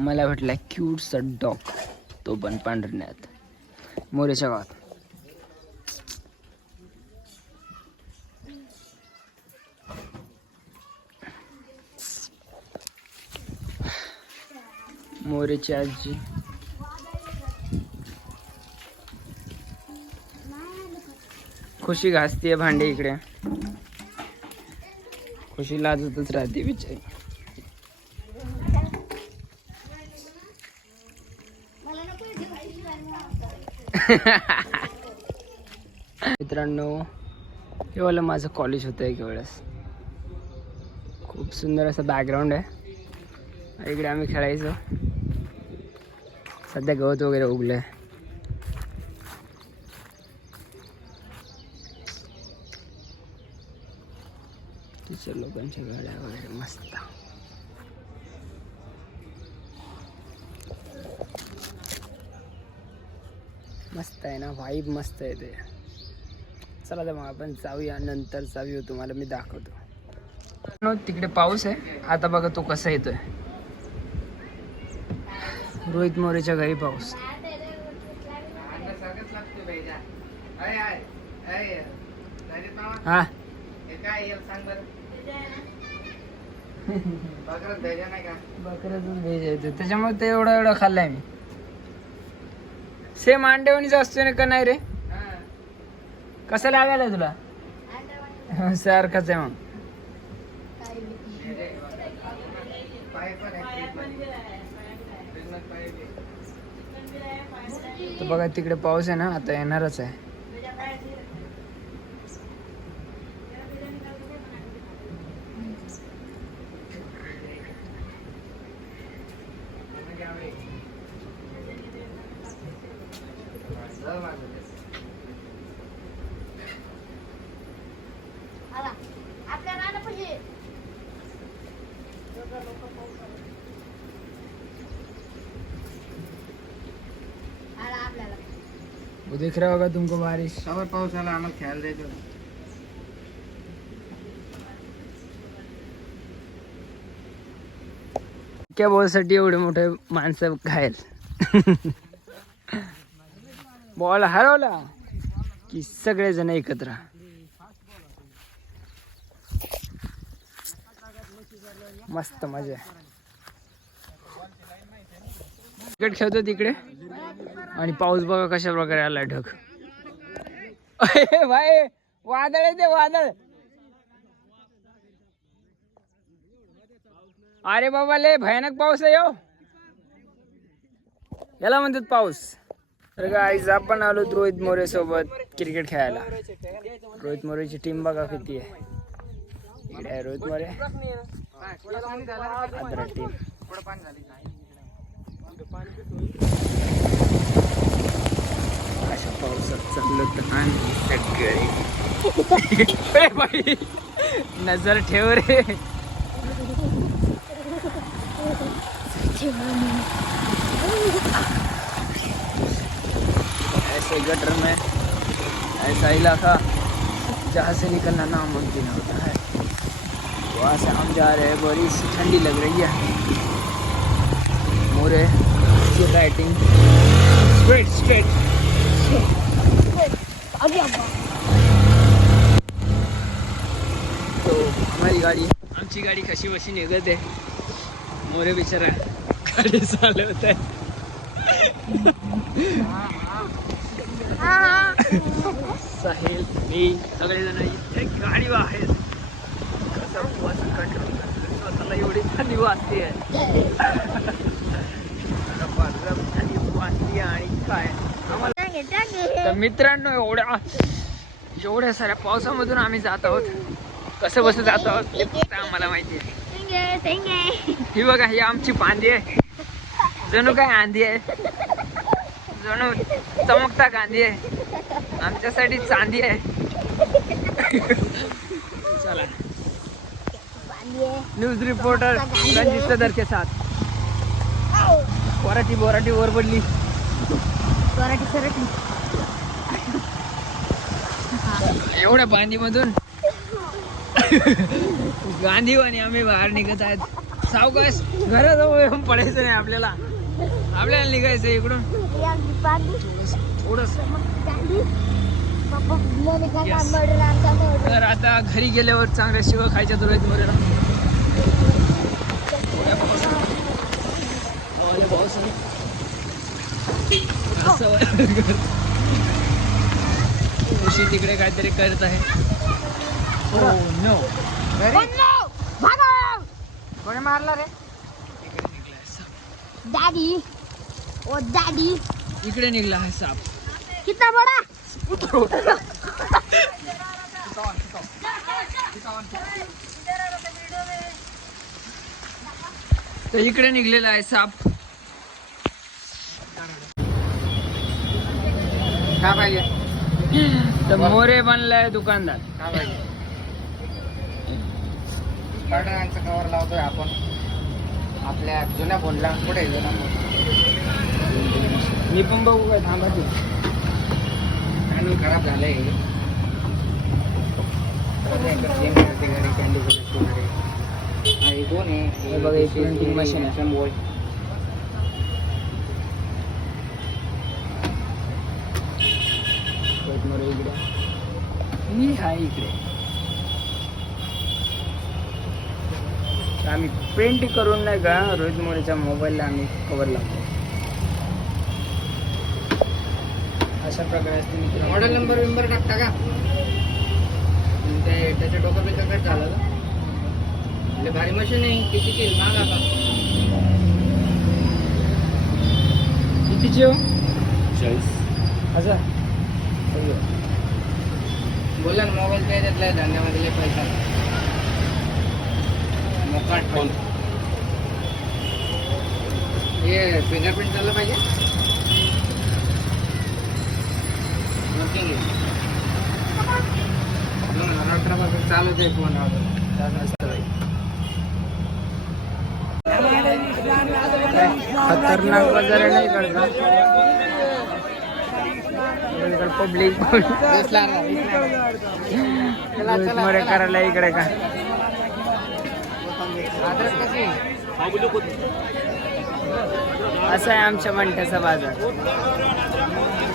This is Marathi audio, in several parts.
मला भेटला क्यूटचा डॉग तो पण पांढरण्यात. मोरेच्या गावात. मोरेची आजी. खुशी घासतीये भांडे इकडे. खुशी लाजतच राहते बिचारी. मित्रांनो हे वाला माझं कॉलेज होतं एक वेळेस. खूप सुंदर असं बॅकग्राऊंड आहे. इकडे आम्ही खेळायचो. सध्या गवत वगैरे उगलं तिच्या लोकांच्या गाड्या वगैरे मस्त. मस्त आहे ना वाईब मस्त आहे ते. चला तर मग आपण जाऊया नंतर जाऊया तुम्हाला मी दाखवतो. तिकडे पाऊस आहे. आता बघा तो कसा येतोय. रोहित मोरेच्या घरी पाऊस. हा. बकऱ्याच व्हेज आहे. त्याच्यामुळे ते एवढं एवढं खाल्लंय मी. सेम अंडेवणीच असतो ना का नाही रे? कसं लागायला तुला? सारखंच आहे मग. बघा तिकडे पाऊस आहे ना आता येणारच आहे. वो दिख रहा होगा तुमको बारिश सवर पाऊस आला आम्हाला खेळायला जायचं क्या बॉलसाठी एवढे मोठे माणसं घायल बॉल हरवला. की सगळेजण एकत्र. मस्त मजा आहे. क्रिकेट खेळतो तिकडे. आणि पाऊस बघा कशा प्रकारे आला ढग. अरे भाई वादळ आहे ते वादळ. अरे बाबा लय भयानक पाऊस आहे यो. याला म्हणतात पाऊस. तर गाईज आपण आलो रोहित मोरे सोबत क्रिकेट खेळायला. रोहित मोरेची टीम बघा किती आहे. इकडे आहे रोहित मोरे. आदरा टीम अशा पावसात चाललं तर आणि सगळे नजर ठेव रे. ऐसे गटर में। ऐसा इलाका जहाँ से निकलना नामुमकिन होता है। वहाँ से हम जा रहे हैं बड़ी सी ठंडी लग रही है। मोरे राइटिंग स्ट्रेट स्ट्रेट तो हमारी गाडी आमची गाडी कशी बशी निघत आहे। मोरे बिचारा गाडी चालवत आहे। साहिल मी सगळेजण इथे गाडी आहेत. कसं कंट्रोल स्वतःला एवढी थंडी वाजते. आहे वाजते आणि काय आम्हाला मित्रांनो एवढ्या एवढ्या साऱ्या पावसामधून आम्ही जात आहोत. कसं बस जात आहोत आम्हाला माहिती आहे. ही बघा ही आमची पांदी आहे. जणू काय आंधी आहे? जणू चमकता गांधी आहे? आमच्यासाठी चांदी आहे. चला. न्यूज रिपोर्टर रंजित सदर के साथ. वराठी बोराटी वर पडली. स्वराटी स्वराटी एवढ्या बांधीमधून. गांधीवानी आम्ही बाहेर निघत आहेत. सावकाश घराजवळ येऊन पडायचं नाही आपल्याला. आपल्याला निघायचं इकडून. थोडस Yes. तर आता घरी गेल्यावर चांगल्या शिव खायच्या तुला बरं ऋषी तिकडे काहीतरी करत आहे. हो नो कोणी मारला रे? इकडे निघलाय साप. डॅडी ओ डॅडी इकडे निघला आहे साप. कितना बड़ा तर इकडे निघलेला आहे साप. का पाहिजे? तर मोरे बनलाय दुकानदार. का पाहिजे? कर्टनांचं कवर लावतोय आपण. आपल्या जुन्या फोनला. कुठे जुना फोन? मी पण बघू काय थांबा तू पॅनल खराब कॅन्डी वगैरे कोण आहे? बघा. रोहित मोरे इकडे. मी आहे इकडे. आम्ही प्रिंट करून नाही का रोहित मोरेच्या मोबाईलला आम्ही कवर लावतो. अशा प्रकारे असते मित्रांनो. मॉडेल नंबर बिंबर टाकता का? ते त्याचं डोकं बिकं कट झालं म्हणजे भारी मशीन आहे. किती केल? माग आता. कितीची हो? असं बोला ना मोबाईल पे त्यातल्या धंद्यामध्ये लय पैसा. मोकाट फोन हे फिंगरप्रिंट चाललं पाहिजे? Working आहे. दोन हजार अठरा पासून चालूच आहे फोन खतरनाक बाजार नाही इकडचा. इकडे पब्लिक मोरे करायला इकडे का? असा आहे आमच्या मंठ्याचा बाजार.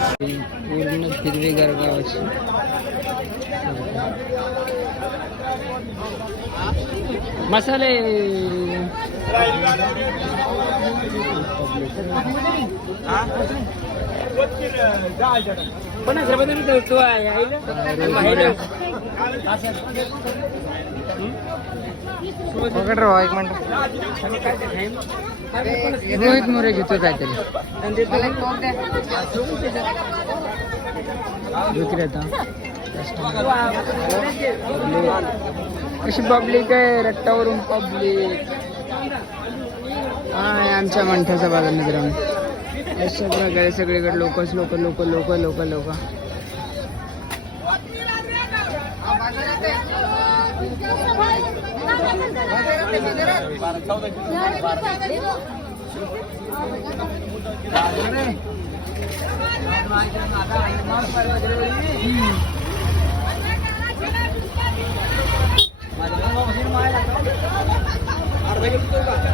पूर्ण हिरवीगार गावाची मसाले पन्नास रुपये तरी देतो आहे आईला. आईला. पकड राव एक मिनिट. रोहित मोरे घेतो काहीतरी. मला एक विक्रेता कशी पब्लिक आहे? रट्टावरून पब्लिक हा आमच्या मंठ्याचा बाजार मित्रांनो. सगळं प्रकारे सगळीकडे लोकच लोक लोक लोक लोक लोक.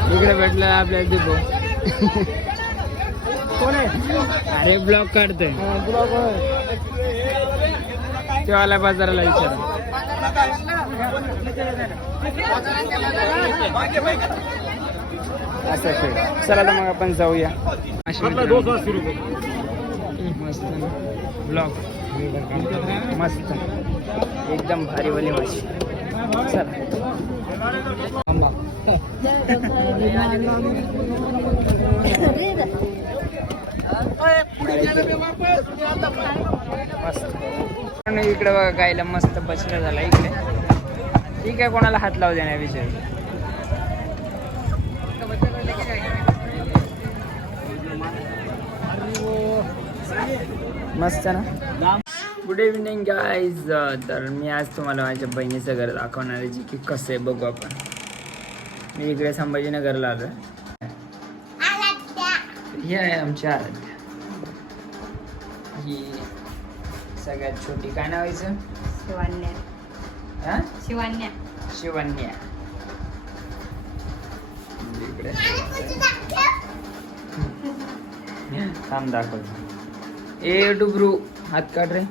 इकडे भेटलं आपल्याला दिपो कोण आहे अरे ब्लॉक काढते तेव्हा बाजाराला विचार असं खेळ. चला तर मग आपण जाऊया. मस्त ब्लॉक मस्त. एकदम भारी वाली माशी चला. मस्त. इकडे बघा गायला मस्त बसला झाला इकडे. ठीक आहे कोणाला हात लावू देण्या विचार मस्त ना? गुड इव्हनिंग गाईज तर मी आज तुम्हाला माझ्या बहिणीचं घर दाखवणार आहे जी की कसं आहे बघू आपण. मी इकडे संभाजीनगरला आलो ही आहे आमची आराध्या. ही सगळ्यात छोटी. काय नावायचं शिवान्या. हा? शिवान्या. शिवन्या. इकडे. थांब दाखव. ए डुबरू. हात काढ रे.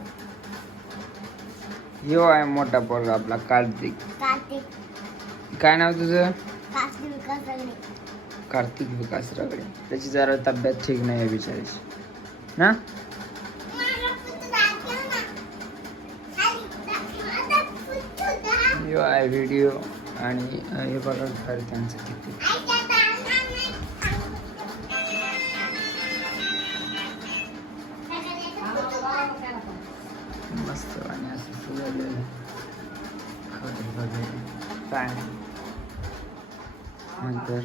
यो आहे मोठा पोरगा आपला कार्तिक. कार्तिक. काय नाव तुझं? कार्तिक विकास रगडे. कार्तिक विकास रगडे. त्याची जरा तब्येत ठीक नाही आहे बिचारीची. ना? यो आहे व्हिडिओ आणि हे बघा घर त्यांचं किती. मस्त आणि असं सजवलेलं खरं वगैरे. काय? नंतर.